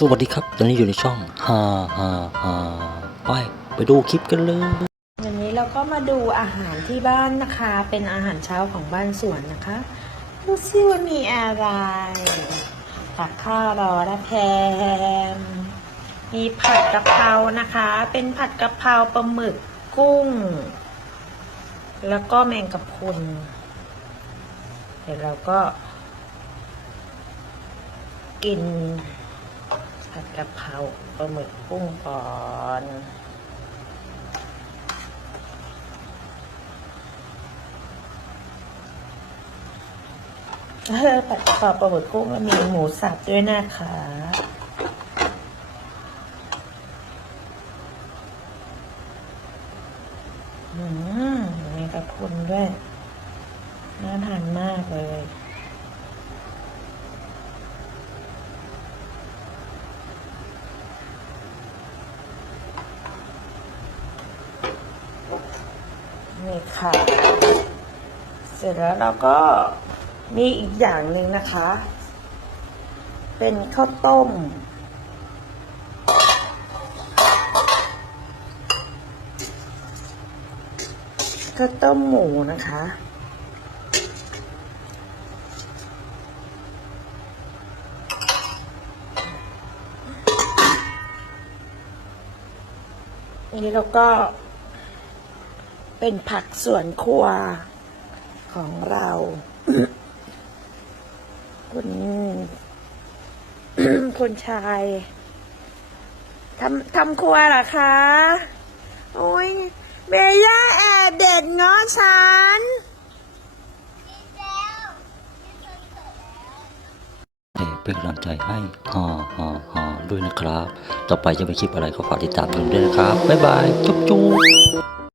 สวัสดีครับ ตอนนี้อยู่ในช่องฮาฮาฮาไป ไปดูคลิปกันเลย วันนี้เราก็มาดูอาหารที่บ้านนะคะ เป็นอาหารเช้าของบ้านสวนนะคะดูซิว่ามีอะไรตักข้าวรอนะแพมมีผัดกะเพรานะคะ เป็นผัดกะเพราปลาหมึกกุ้ง แล้วก็แมงกะพรุน เดี๋ยวเราก็กิน ผัดกะเพราปลาหมึกกุ้งก่อนเออผัดกะเพราปลาหมึกกุ้งแล้วมีหมูสับด้วยนะคะอืมมีกระพุนด้วย น่าทานมากเลย นี่ค่ะ เสร็จแล้วเราก็มีอีกอย่างหนึ่งนะคะ เป็นข้าวต้ม ข้าวต้มหมูนะคะนี่เราก็ เป็นผักสวนครัวของเรา คุณคุณชายทำทำครัวเหรอคะโอ้ยเบย่าแอบเด็ดง้อฉัน เป็นกำลังใจให้ฮ่าฮ่าฮ่าด้วยนะครับ ต่อไปจะไปคลิปอะไรก็ฝากติดตามดูด้วยนะครับ บ๊ายบาย จุ๊บจุ๊บ